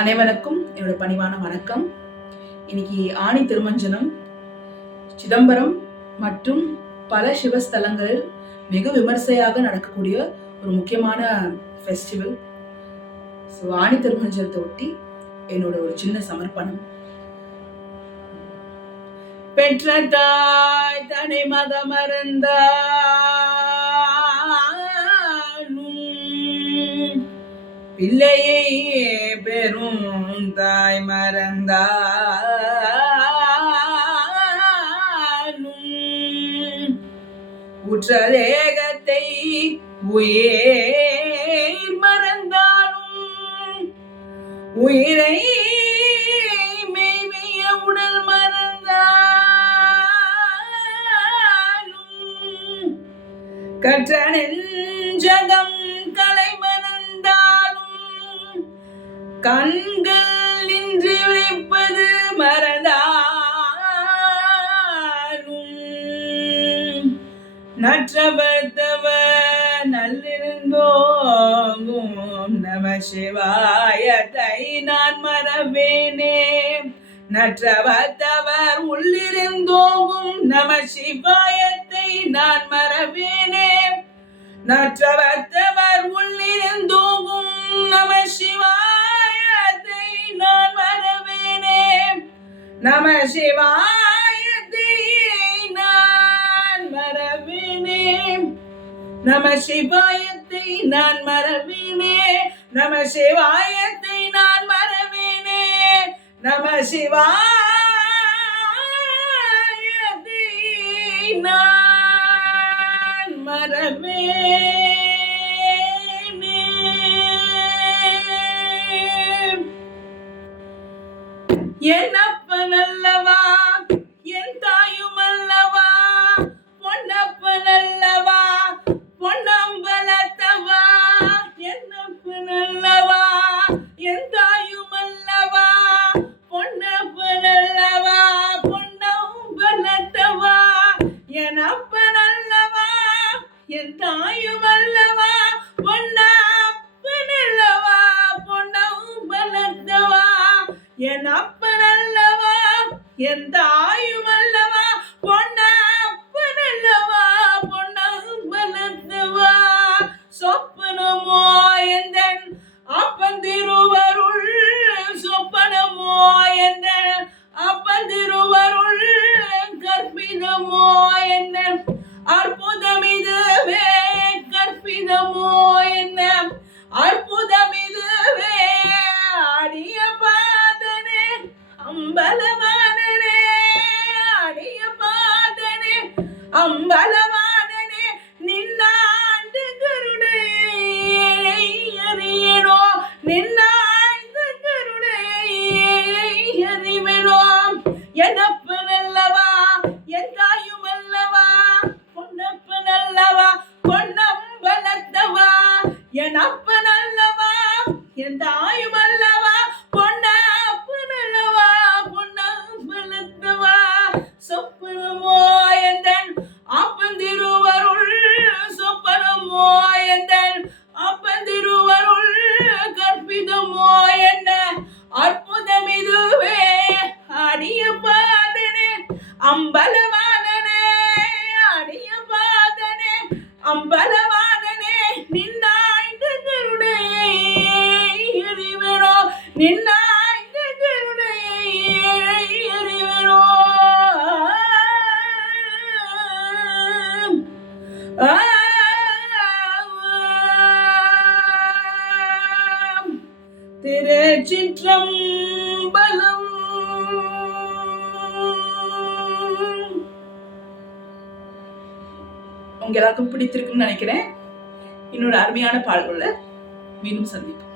அனைவருக்கும் என்னோட பணிவான வணக்கம். இன்னைக்கு ஆணி திருமஞ்சனம் சிதம்பரம் மற்றும் பல சிவஸ்தலங்களில் மிக விமர்சையாக நடக்கக்கூடிய ஒரு முக்கியமான ஃபெஸ்டிவல். ஸோ ஆணி திருமஞ்சனத்தை ஒட்டி என்னோட ஒரு சின்ன சமர்ப்பணம். பெற்ற தாய் தனி மக மறந்தாலும் பிள்ளையை பெரும் தாய் மறந்தாலும் உற்ற தேகத்தை உயிர் மறந்தாலும் உயிரை மேவிய உடல் மறந்தாலும் கற்ற நெஞ்சகம் கலை மறந்தாலும் கண்கள் நின்று விழிப்பது மறந்தாலும் நற்றவர்த்தவர் நல்லிருந்தோங்கும் நம சிவாயத்தை நான் மறவேனே. நற்றவர்த்தவர் உள்ளிருந்தோங்கும் நம சிவாயத்தை நான் மறவேனே. நற்றவர்த்தவர் உள்ளிருந்தோங்கும் நம சிவாயத்தை நான் மறவேனே. நம சிவாயத்தை நான் மறவேனே. நம சிவாயத்தை நான் மறவேனே. நம சிவாயத்தை நான் மறவேனே. நம சிவாயத்தை நான் மறவேனே. என்னப்பன் அல்லவா என் தாயும் அல்லவா பொன்னப்பன் அல்லவா பொன்னம்பலத்தவா. என்னப்பன் அல்லவா என் தாயும் அல்லவா பொன்னப்பன் அல்லவா பொன்னம்பலத்தவா. என் அப்பன் அல்லவா என் தாயும் அல்லவா பொன்னப்பன் அல்லவா பொன்னம்பலத்தவா. என் அப்பன் அல்லவா என் தாயும் அல்லவா பொன்னப்பன் அல்லவா பொன்னம்பலத்தவா. சொப்பனமோ எந்தன் அப்பன் திருவருள் சொப்பனமோ எந்தன் அப்பன் திருவருள் கற்பிதமோ என்ன அற்புதம் இதுவே கற்பிதமோ என்ன அற்புதம் இதுவே. அடிய பாதனே அம்பலவானனே அடிய பாதனே அம்பலவானனே நின்னாண்டு கருணை அறியனோ நின்னாண்டு கருணை அறிவனோ. என்னப்பன் அல்லவா என் தாயும் அல்லவா பொன்னப்பன் அல்லவா பொன்னம்பலத்தவா. என் அப்பன் அல்லவா என் தாயும் அல்லவா பொன்னப்பன் அல்லவா பொன்னம்பலத்தவா. சொப்பனமோ எந்தன் அப்பன் திருவருள் சொப்பனமோ எந்தன் அப்பன் திருவருள் கற்பிதமோ என்ன அற்புதம் இதுவே. அடிய பாதனே அம்பலவானனே அடிய பாதனே அம்பலவானனே நின்னாய்ந்த கருணையை அறிவனோ நின்னாய்ந்த கருணையை அறிவனோ. திருச்சிற்றம்பலம். உங்க எல்லாருக்கும் பிடித்திருக்குன்னு நினைக்கிறேன். இன்னொரு அருமையான பாடல்களை மீண்டும் சந்திப்போம்.